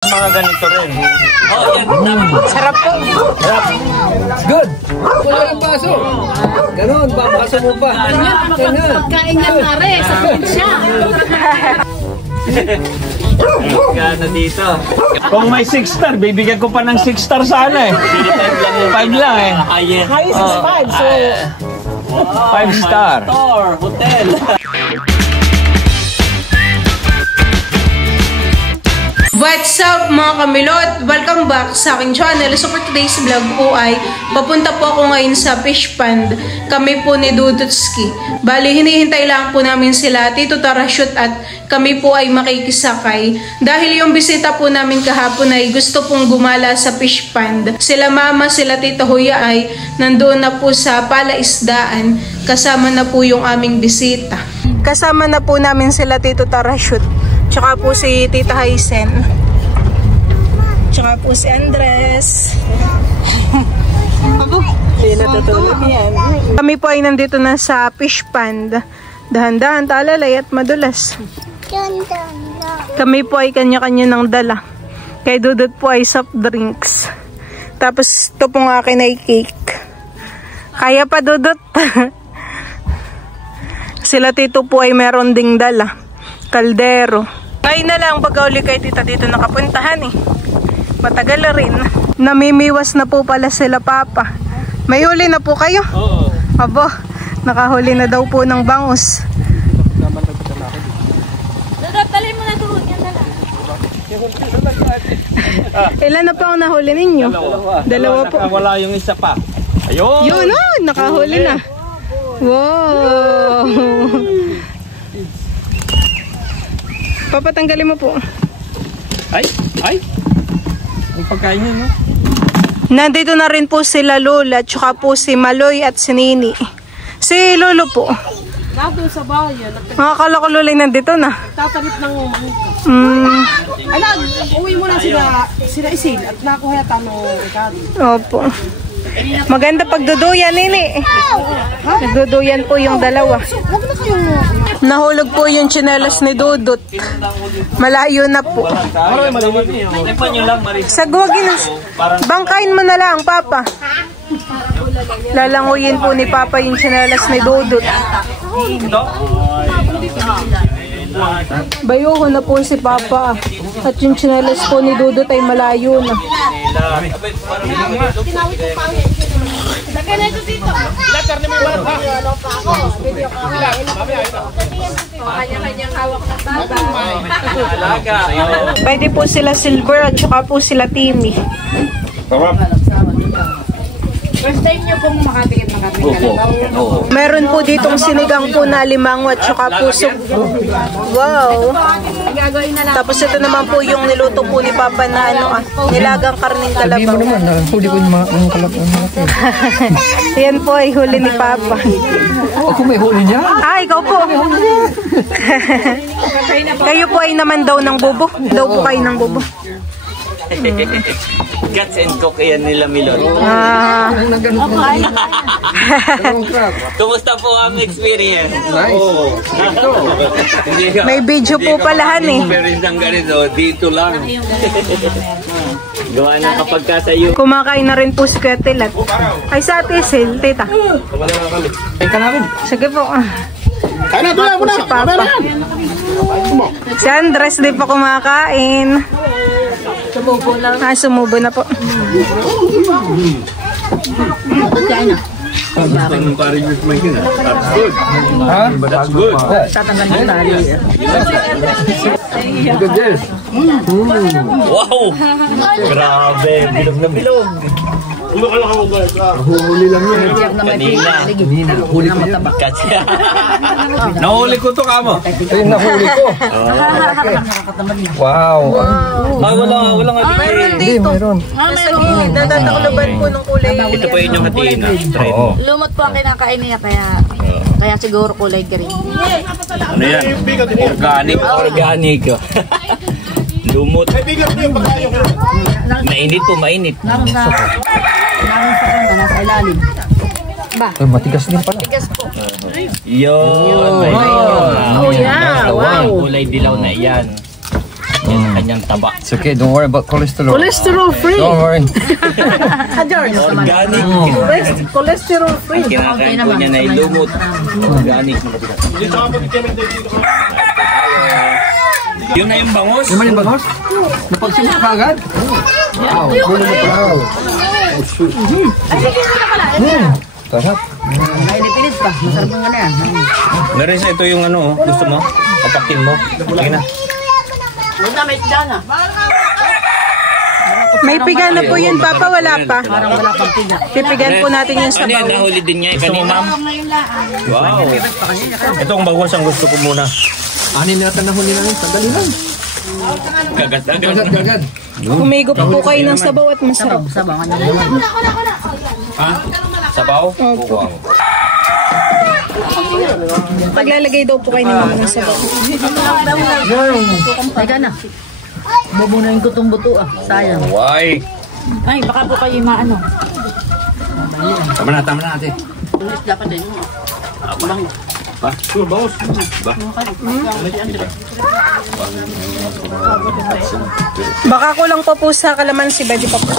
Mga ganito rin. Oh, yan. Sarap po. Sarap. Good. Wala yung baso. Ganon, babaso mo pa. Pagkain niya pare, sa siya. Gana dito. Kung may 6 star, bibigyan ko pa ng 6 star sana eh. 5 lang eh. Highest is 5, so 5 star. Hotel. What's up mga kamilot? Welcome back sa aking channel. So for today's vlog po ay papunta po ako ngayon sa fish pond. Kami po ni Dudutski. Bali, hinihintay lang po namin sila Tito Tarashoot at kami po ay makikisakay. Dahil yung bisita po namin kahapon ay gusto pong gumala sa fish pond. Sila mama, sila Tita Huya ay nandoon na po sa palaisdaan. Kasama na po yung aming bisita. Kasama na po namin sila Tito Tarashoot. Tsaka po si Tita Haisen. Tsaka po si Andres. Hindi natutulog yan. Kami po ay nandito na sa fish pond. Dahan-dahan, talalay at madulas. Kami po ay kanya-kanya ng dala. Kay Dudut po ay soft drinks. Tapos ito pong akin ay cake. Kaya pa Dudut. Sila Tito po ay meron ding dala. Kaldero. Ngayon na lang pag-uli kay Tita dito nakapuntahan eh. Matagal na rin. Namimiwas na po pala sila Papa. May huli na po kayo? Oo. Abo, nakahuli na daw po ng bangus. Talin mo na doon. Yan na lang. Ilan na po ang nahuli ninyo? Dalawa po. Wala yung isa pa. Ayun! Yun oh, nakahuli na. Wow! Papatanggalin mo po. Ay! Ang pagkain niya, no? Nandito na rin po sila Lola, tsaka po si Maloy at si Nini. Si Lolo po. nandun sa bayan. Nakakala ko Lola nandito na. Tatanip ng mantika. Alam, Uwi mo na sila Isil at nakuha yata ng Ricardo. Opo. Maganda pagduduyan, Nini. Nagduduyan po yung dalawa. Huwag na kayong... Nahulog po yung tsinelas ni Dudut. Malayo na po. Sagwagin na. Bangkain mo na lang, Papa. Lalanguyin po ni Papa yung tsinelas ni Dudut. Bayuho na po si Papa. At yung tsinelas po ni Dudut ay malayo na. Lagay na ito dito. Kanya-kanyang hawak ng baba. Pwede po sila Silver at saka po sila Timmy. First time nyo pong makatikin kalabaw. Meron po ditong sinigang po na limango at saka puso. Wow! Tapos ito naman po yung niluto po ni Papa na nilagang karning kalabaw. Huli ko yung mga kalabaw natin. Yan po ay huli ni Papa. Ako may huli niya? Ah, ikaw po. Kayo po ay naman daw ng bubo. Daw po kayo ng bubo. Guts and cook yan nila Milon. Ah. Kumusta po ang experience? Nice. May video po palahan eh. Experience ng ganito, dito lang. Gawa na kapag ka sa iyo. Kumakain na rin po si Ketilat. Ay sa Ate Sil, tita. Ay ka namin. Sige po. Kaya na, doon muna. Si Papa. Si Andres di pa kumakain. Sumubo na. Ah, sumubo na po. Anong paring with my kin? That's good. Ha? That's good. Tatanggal yung tali. Look at this. Wow! Grabe! Bilog na bilog. Huli lang yun. Kanina. Huli ko yun. Kasi nahuli ko to kamo. Ay, nahuli ko. Wow. Wala nga. Mayroon Hindi, dito. mayroon. Nasa gilid. Natatakloban po ng kulay. Ito po yung hatiin. Oo. Lumot po ang kinakain niya kaya siguro kulay green. Ano yan? Organic. Lumot. Mainit po, mainit. Ay, matigas din pala. Yun. Oh, yeah. Wow. Kulay dilaw na yan. sa kanyang taba. It's okay, don't worry about cholesterol. Cholesterol free. Don't worry. George. Organic. Cholesterol free. Kinakain ko niya na ilumot. Organic. Yun na yung bangus. Yung yung bangos? Napagsimula ka agad? Wow. Wow. Sarap. Pilit pa. Masarap ang yan. Meron ito yung ano, gusto mo? Papakin mo. Lagi na. May piga na po yun, Papa. Wala pa. Pipigan po natin yung Ano yan? sabaw. Nahuli din niya kanina. Wow. Ito ang bangus ang gusto ko muna. Anin natin na huli namin. Sandali lang. Gagat-gagat. Humigop po kayo ng sabaw at masarap. Sabaw? Wow. Paglalagay daw po kayo ng mga sabaw. Teka na. Bubunuin ko itong buto ah. Sayang. Why? Ay, baka po kayo maano. Tama na ate. Dapat din. Sure, boss. Baka kulang pa po sa kalamansi ba? Di pa po.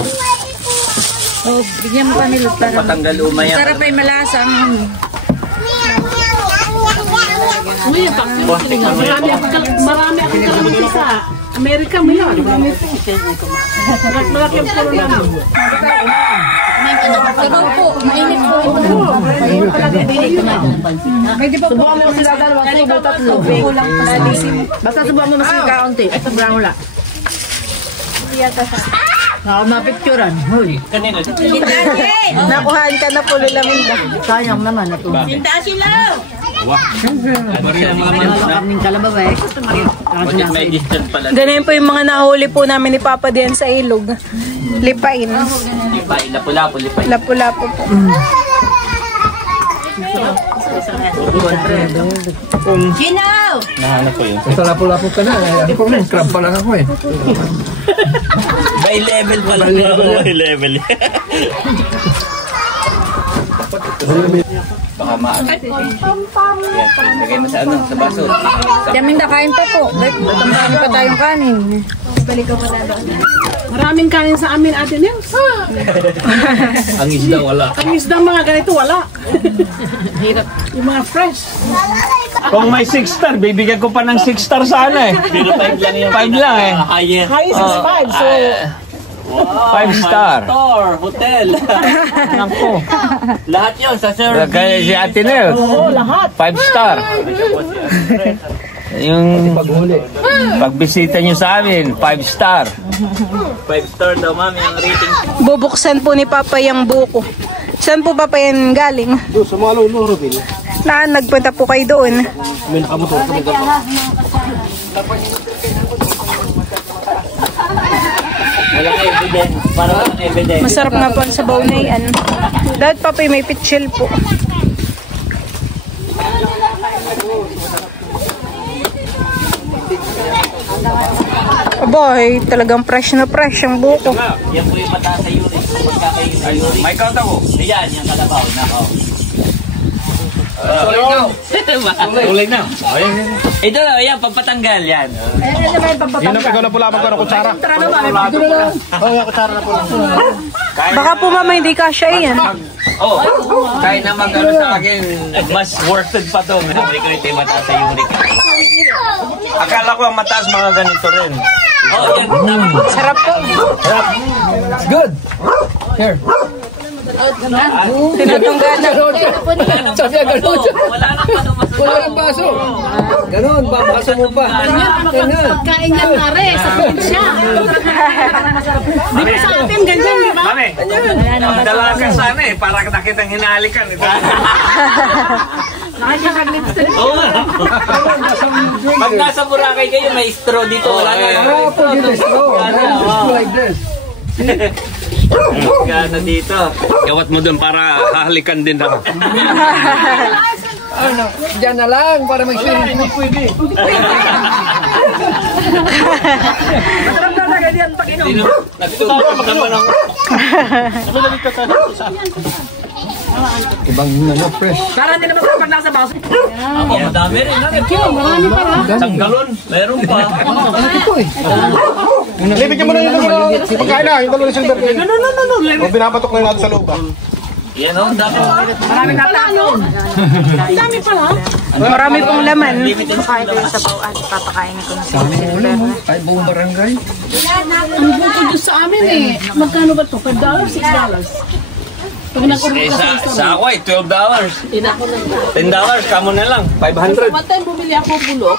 Oh, bigyan mo pa nila para Patanggal umaya. sarap ay malasa. Marami akong kalamansi sa Amerika mo yun. Malaki ang puro namin. Sabaw po, mainit po. Pwede pa po. Subukan mo sila dalawa, subo tatlo. Basta subukan mo mas kaunti. Sobrang wala. Napicturan. Hoy. Kanina. Nakuhaan ka na po, Lulaminda. Sayang naman ito. Maraming kalababay. Bakit may distance pala? Ganyan po yung mga nahuli po namin ni Papa diyan sa ilog. Lipain. Lipay, lapu-lapu, lipay. Lapu-lapu po. Ginaw! Nahanap ko yun. Basta lapo-lapo ka na. Ako po rin, crab pa lang ako eh. By level pala. By level. Baka maano. Yan, lagay mo sa ano, sa baso. Kaming nakain pa po. Marami pa tayong kanin. Maraming kanin sa amin, Ate Nels. Ang isda wala. Ang isda mga ganito, wala. Hirap. Yung mga fresh. Kung may 6 star, bibigyan ko pa ng 6 star sana eh. Pero 5 lang yun. 5 lang eh. Highest is 5. So, 5 star. Hotel. Naku. Lahat yun sa service. Kaya si Ate Nels. oo, lahat. 5 star. Yung pagbisita nyo sa amin, 5 star. 5 star daw mami ang rating. Bubuksan po ni Papa yung buko. Saan po Papa yan galing? Doon sa mga lolo, Robin. Nagpunta po kayo doon. May nakamotor kami dito. Walang evidence. Para walang evidence. Masarap nga po ang sabaw na yan. Dahil Papa may pitchel po. Aboy, talagang fresh na fresh ang buko. Yan po yung mataas sa uric. Pagkakain may count ako. Yan, yung kalabaw. Nakaw. Uling na. Ito na, yan, pampatanggal yan. Yun ang ikaw na pula magkano kutsara. Baka po mama hindi kasya yan. Oh, kaya na magano sa akin, mas worth it pa to. Hindi ko ito yung mataas sa uric. Akala ko ang mataas mga ganito rin. Oh, yan. Sarap po. It's good. Here. Tinatunggan na. Sabi ang gano'n. Wala na pa naman. Wala ng baso. Ganon, baso mo pa. Ganyan. Kain ng nare sa probinsya. Di ba sa atin ganyan, di ba? Mami, dala ka sana eh, para nakitang hinalikan. Nakakaglit Oo nga. Pag nasa Boracay kayo, may straw dito. Wala na. Like this. Gana dito. Gawat mo dun para hahalikan din ako. Ano, dyan na lang para mag-swimming pool pwede. Masarap na talaga diyan pag inom. Nagtutuwa ka naman ako. Ibang fresh. Para hindi naman kapag nasa baso. Ako, madami rin. Marami pa lang. Isang galon, meron pa. Libigyan mo na yung pagkain na, yung dalawang silver. No. Binabatok na yung natin sa loob. Yan o, dami. Maraming natapon. Dami pala. Marami pong laman. Pakain ko yung sabaw at papakainin ko na sa silver. Ay, buong barangay. Ang bukod doon sa amin eh. Magkano ba ito? $5? $6? Pag nag-order ka sa Sa restaurant. ako ay $12. $10, kamo na lang. 500. Matay, bumili ako bulok.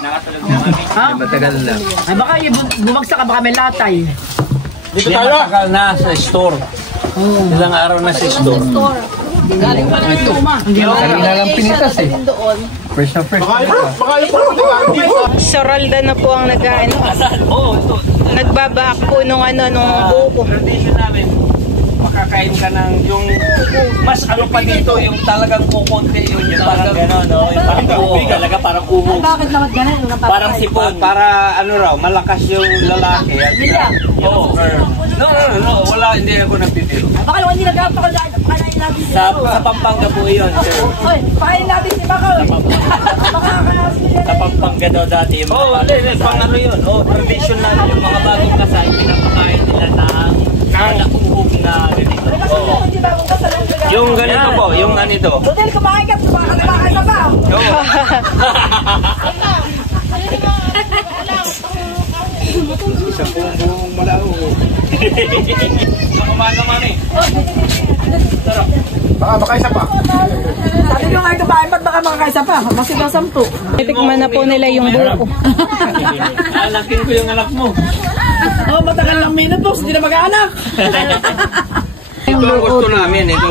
Matagal na. Ay baka bumagsak ka, baka may latay. Dito tayo. Matagal na sa store. Ilang araw na sa store. Galing pa lang yung luma. Kanina lang pinitas eh. Fresh na fresh. Baka yung parang So, Rolda na po ang Oo, ito. nagbabaak po nung buko. Tradition namin, makakain ka ng yung mas ano pa dito, yung talagang kukunti, yung parang gano'n, no? Yung parang kuho, talaga parang kuho. Bakit naman ganun? Parang sipon. Para ano raw, malakas yung lalaki. Oo. No, wala, hindi ako nagtitiro. Baka naman hindi nagpapakain natin si Sa Pampanga po yun, sir. Oy, pakain natin si Bakaw. Sa Pampanga daw dati yung mga hindi, pang ano yun. Traditional, yung mga bagong kasal, pinapakain nila ng nakuhog na ganito. Oo. Yung ganito po, yung ganito. Hotel, kumain ka, kumakain ka pa. Oo. Isa po buong malao. Kumain eh. Sarap. Baka makaisa pa. Sabi nyo ngayon kumain, ba't baka makakaisa pa? Kasi daw 10. Titikman na po nila yung buko. Anakin ko yung anak mo. Oh, matagal lang minutos, hindi na mag-aanak. Ito ang gusto namin. Ito.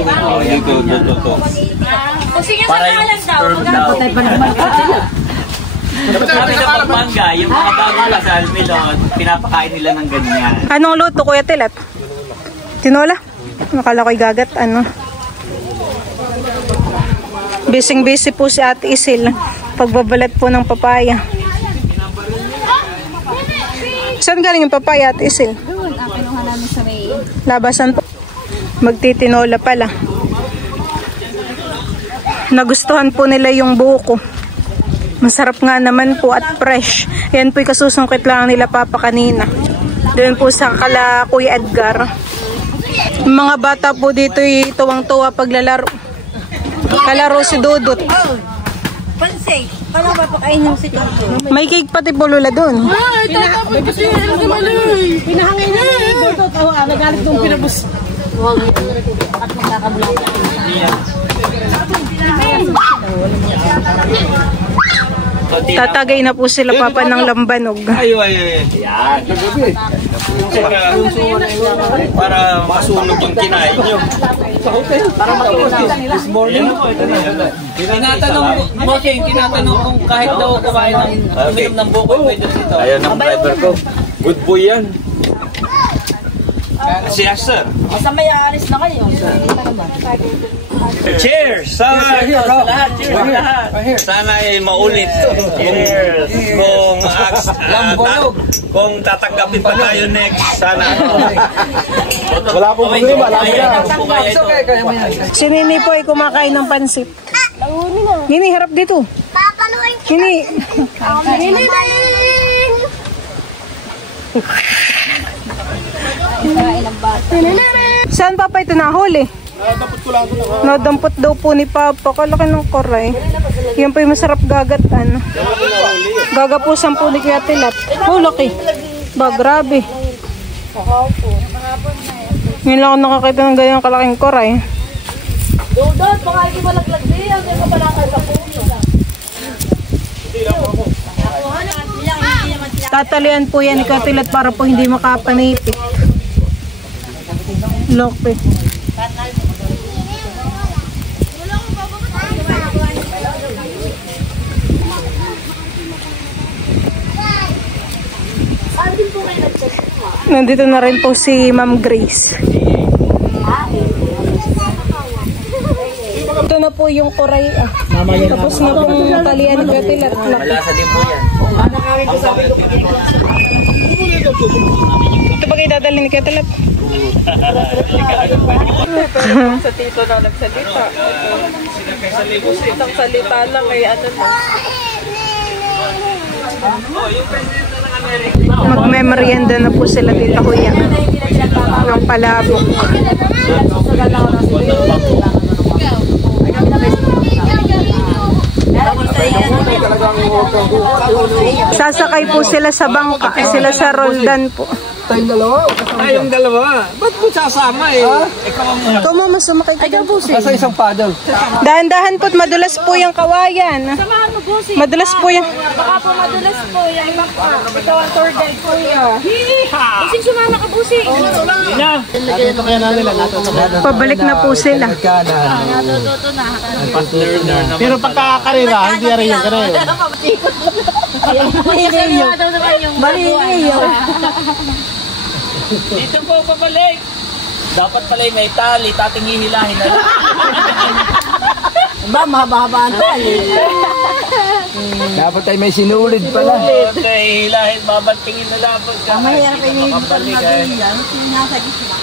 Para yung sperm daw. Sabi sa Pampanga, yung mga bagong kasal, Milon, pinapakain nila ng ganyan. Anong luto, Kuya Tilat? Tinola? Nakala ko'y gagat, Busy po si Ate Isil. Pagbabalat po ng papaya. Saan galing yung papaya, Ate Isil? Doon, ang kinuha namin sa may... Labasan po. Magtitinola pala. Nagustuhan po nila yung buko. Masarap nga naman po at fresh. Yan po'y kasusungkit lang nila Papa kanina. Doon po sa kala Kuya Edgar. Yung mga bata po dito'y tuwang-tuwa paglalaro. Kalaro si Dudut. Pansay, paano papakain yung si Toto? May cake pati po Lola doon. Pinahangay na eh. Dito, nagalit nung pinabus. At magkakabulang. Tatagay na po sila Papa ng lambanog. Ay. Yan. Para masunog yung kinain nyo. Para this morning. Tinatanong kung kahit daw kumain ng uminom ng buko, pwede dito. Ayan ang driver ko. Good boy yan. Si Aster. Basta may aalis na kayo. Cheers! Sana lahat. Sana ay maulit. Cheers! Kung tatanggapin pa tayo next, sana. Wala pong problema. Si Nini po ay kumakain ng pansit. Nini, harap dito. Nini. Saan Papa ito nahuli? Nadampot daw po ni Papa. Kalaki ng koray. Yan po yung masarap gagatan. Gagapusan po ni Kuya Tilat. Oh, laki. Ba, grabe. Ngayon lang ako nakakita ng ganyang kalaking koray. Dudot, baka hindi malaglag din. Ang ka pala kayo sa puno. Tatalian po yan ni Kuya Tilat para po hindi makapanipik. Loki. Nandito na rin po si Ma'am Grace. Ito na po yung koray. Tapos na pong talian ni Kuya Tilat. Malasa din po yan. Ito ba kayo dadalhin ni Ketelep? Sa tito na nagsalita. Isang salita lang ay ano na. Magme-merienda na po sila Tita Kuya. Ng palabok. Sasakay po sila sa bangka. Sila sa Roldan po. Tayong dalawa. Ba't mo sasama eh? Ikaw mo sumakay ka dyan. Nasa isang paddle. Dahan-dahan po't madulas po yung kawayan. Samahan mo, Busi. Madulas po yung... Baka po madulas po. Yung bangka. Ikaw ang tour guide po yan. Busing, sumama ka, Busing. Ito kaya namin lang. Pabalik na po sila. Natututo na. Pero pagkakarira, hindi rin yung ganun. Mariniyo. Dito po pabalik. Dapat pala may tali, tating hihilahin na lang. Ba, mahaba-haba ang tali. Dapat ay may sinulid pala. Okay, hihilahin, babantingin na lang. Mahirap ay makabalik eh. nasa gitna.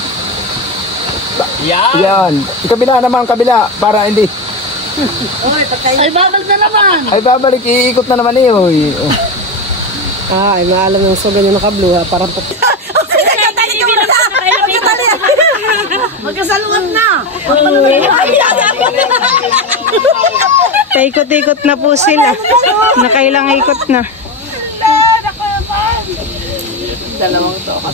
Yan. Yan. Kabila naman, kabila. Para hindi. Ay, babag na naman. Ay babalik, iikot na naman eh. Ay, maalam yung sugan yung nakabluha. Parang po. Magkasaluan na. Paikot-ikot na po sila. Nakailang ikot na.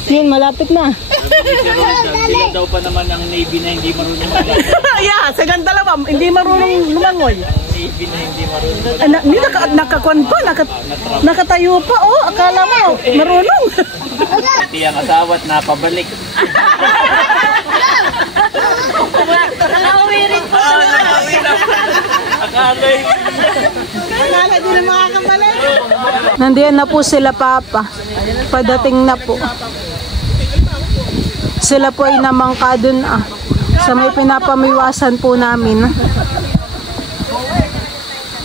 Yun, malapit na. Sila daw pa naman ang Navy na hindi marunong mag-alala. Yeah, sa ganda lang, hindi marunong lumangoy. Navy na hindi marunong. Hindi nakakuan pa, nakatayo pa. Oh, akala mo, marunong. Pati ang asawa't napabalik. Nakawirin po. Akalay. Nandiyan na po sila Papa. Padating na po. Sila po ay namangka dun sa may pinapamiwasan po namin.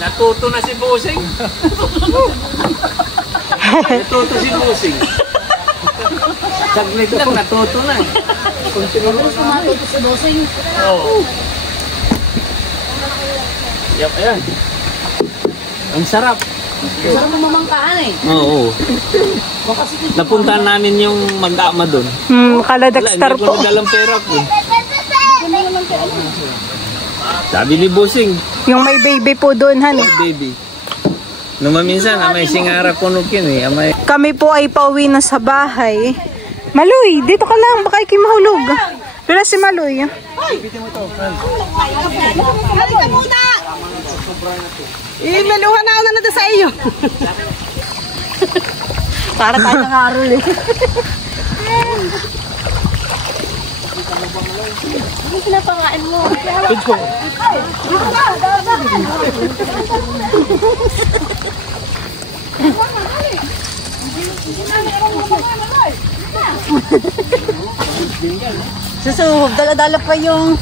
Natuto na si Busing. Natuto si Busing. Saglit lang, natuto na eh. Matuto si Dosing. Oo. Yap, ayan. Ang sarap. Sarap mo mamangkaan eh. Oo. Napuntahan namin yung mag-ama doon. Kaladak star Hindi ko po. nadalang pera ko. Sabi ni Busing, Yung may baby po doon, honey. baby. Nung maminsan, amay singara kunok yun eh. Amay... Kami po ay pauwi na sa bahay. Maloy, dito ka lang. Baka ikay mahulog. Wala si Maloy. Halika muna! Imeluhan na ako na nito sa iyo. Para tayo nangarol eh. Ano pinapangaan mo? Susuhog, dala-dala pa yung...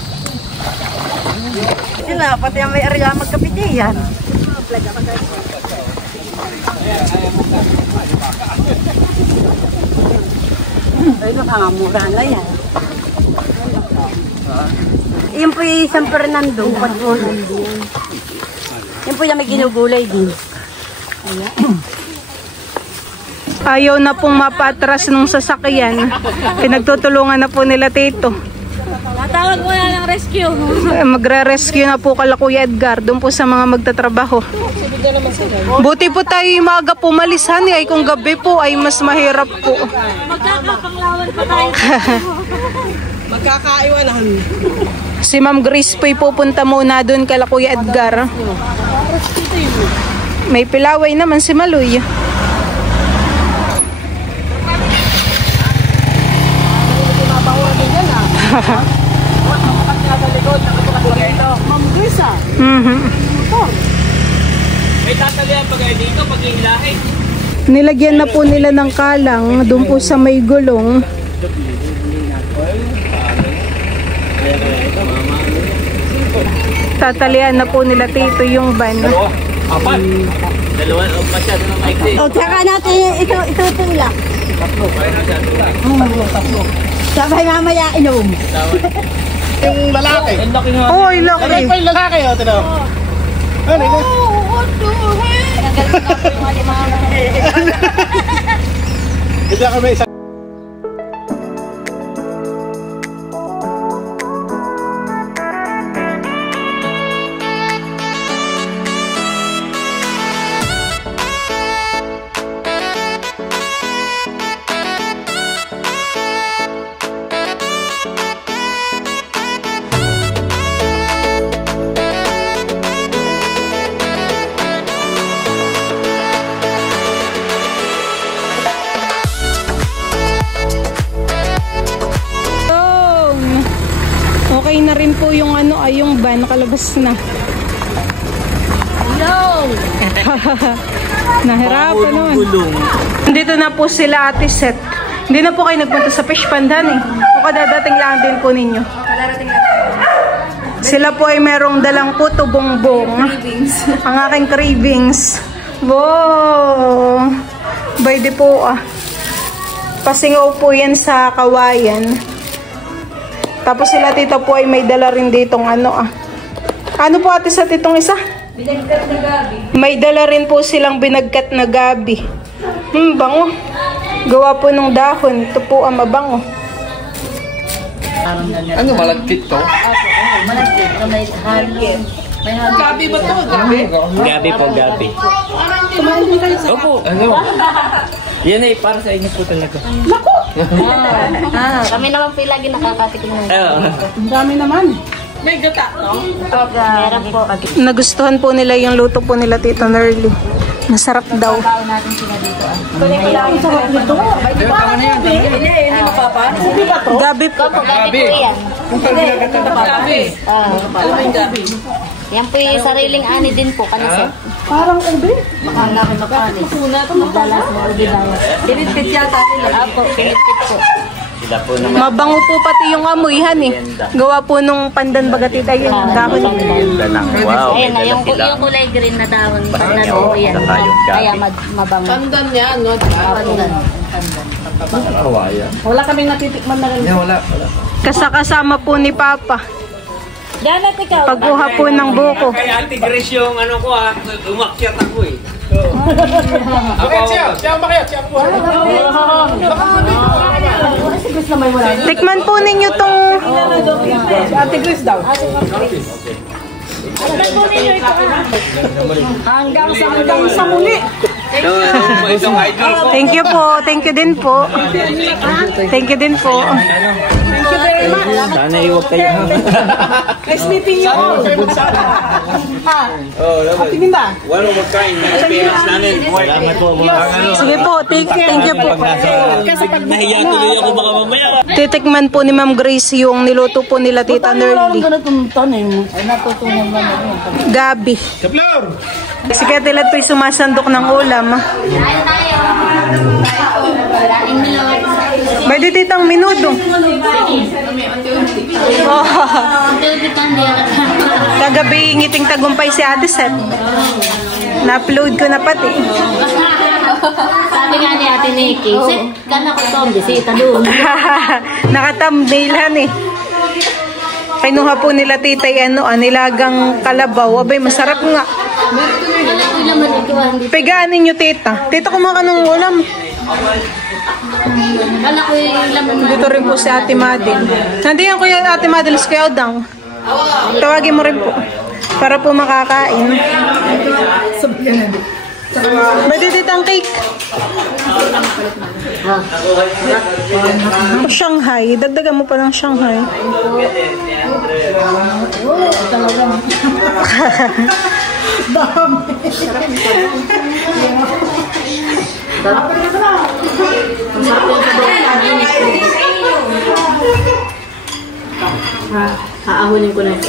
Sila, pati ang may area magkapiti yan. Ay, nakamura na yan. Yung po yung San Fernando, yung po yung may ginugulay din. Ayaw na pong mapatras nung sasakyan. Pinagtutulungan na po nila Tito. Natawag mo na ng rescue. Magre-rescue na po kala Kuya Edgar doon po sa mga magtatrabaho. Buti po tayo maaga pumalis, honey. Ay kung gabi po ay mas mahirap po. Magkakapanglawan pa tayo. Magkakaiwanan. Si Ma'am Grace po'y pupunta muna doon kala Kuya Edgar. May pilaway naman si Maloy. May tatalian pa kayo dito pag hihilahin. Nilagyan na po nila ng kalang doon po sa may gulong. Tatalian na po nila Tito yung van. Apat. Dalawa o masyado ng maiksi. O, tsaka natin ito lang. Sabay mamaya inom. Yung lalaki. Oh, ay laki. Ano pa yung lalaki? O, tinaw. Ano yun? Hindi ako may isa. Okay na rin po yung yung van, nakalabas na. Hello! Nahirapan naman. Dito na po sila Ate Seth. Hindi na po kayo nagpunta sa fish pandan eh. O kadadating lang din po ninyo. Sila po ay merong dalang puto bongbong. Ang aking cravings. Wow! Pwede po pasingaw po yan sa kawayan. Tapos sila tita po ay may dala rin ditong Ano po ate sa titong isa? Binagkat na gabi. May dala rin po silang binagkat na gabi. Bango. Gawa po ng dahon. Ito po ang mabango. Ano, malagkit to? Malagkit na may hangin. May hangin. Gabi ba to? Gabi? Gabi po, gabi. Opo. Ano? Yan ay para sa inyo po talaga. Kami naman po lagi nakakatikim ng Dami naman. May gata, no? Meron po. Nagustuhan po nila yung luto po nila Tita Nerly. Masarap daw. Tao natin sila dito. Kunin ko lang yung sarap nito. Hindi mapapa. Hindi ba to? Gabi po. Gabi po yan. Gabi. Alam mo yung gabi? Yan po yung sariling ani din po. Kanisip. Parang ube. Baka namin makanis. Madalas mo ube daw. Pinitpit yata nila. Apo, pinitpit po. Sila po naman. Mabango po pati yung amoyhan eh. Gawa po nung pandan bagatita yun. Dahon. Wow, may Ayun na, dala yung sila. kulay green na dahon. Banyo, Po yan. saka yung gabi. Kaya mabango. Pandan niya, no? Pandan. Wala kaming natitikman na rin. Wala. Kasakasama po ni Papa. Janet, ikaw. Pagkuha po ng buko. Kaya Ate Grace yung ko umakyat ako eh. Bakit siya? Siya ang bakit? Siya ang Tikman po ninyo tong Ate Grace daw. Hanggang sa muli. Itong idol ko. Thank you po. Thank you din po. Thank you din po. Sana iwag kayo. Nice meeting you all. Happy Minda. One of a kind na experience namin. Salamat po mga Sige po. Thank you po. Nahiya tuloy ako baka mamaya. Titikman po ni Ma'am Grace yung niluto po nila Tita Nerly. Gabi. Kaplar! Si Katilat po'y sumasandok ng ulam. Kain tayo. Kain nyo. May di titang minuto. Oh. Unti-unti kandi. Kagabi ngiting tagumpay si Ate Seth. Na-upload ko na pati. Sabi nga ni Ate Nikki, sit ka na ko ito, bisita doon. Nakatamnailan eh. Kinuha po nila titay nilagang kalabaw. Abay, masarap nga. Ito naman ito, hindi. Pigaanin nyo tita. Tita, kumaka ng ulam. Kala ko yung laman na. Dito rin po si Ate Madel. Nandiyan ko yung Ate Madel si Kuya Odang. Tawagin mo rin po. Para po makakain. May ditang cake. Shanghai. Dagdagan mo pa ng Shanghai. Haahunin ko na ito.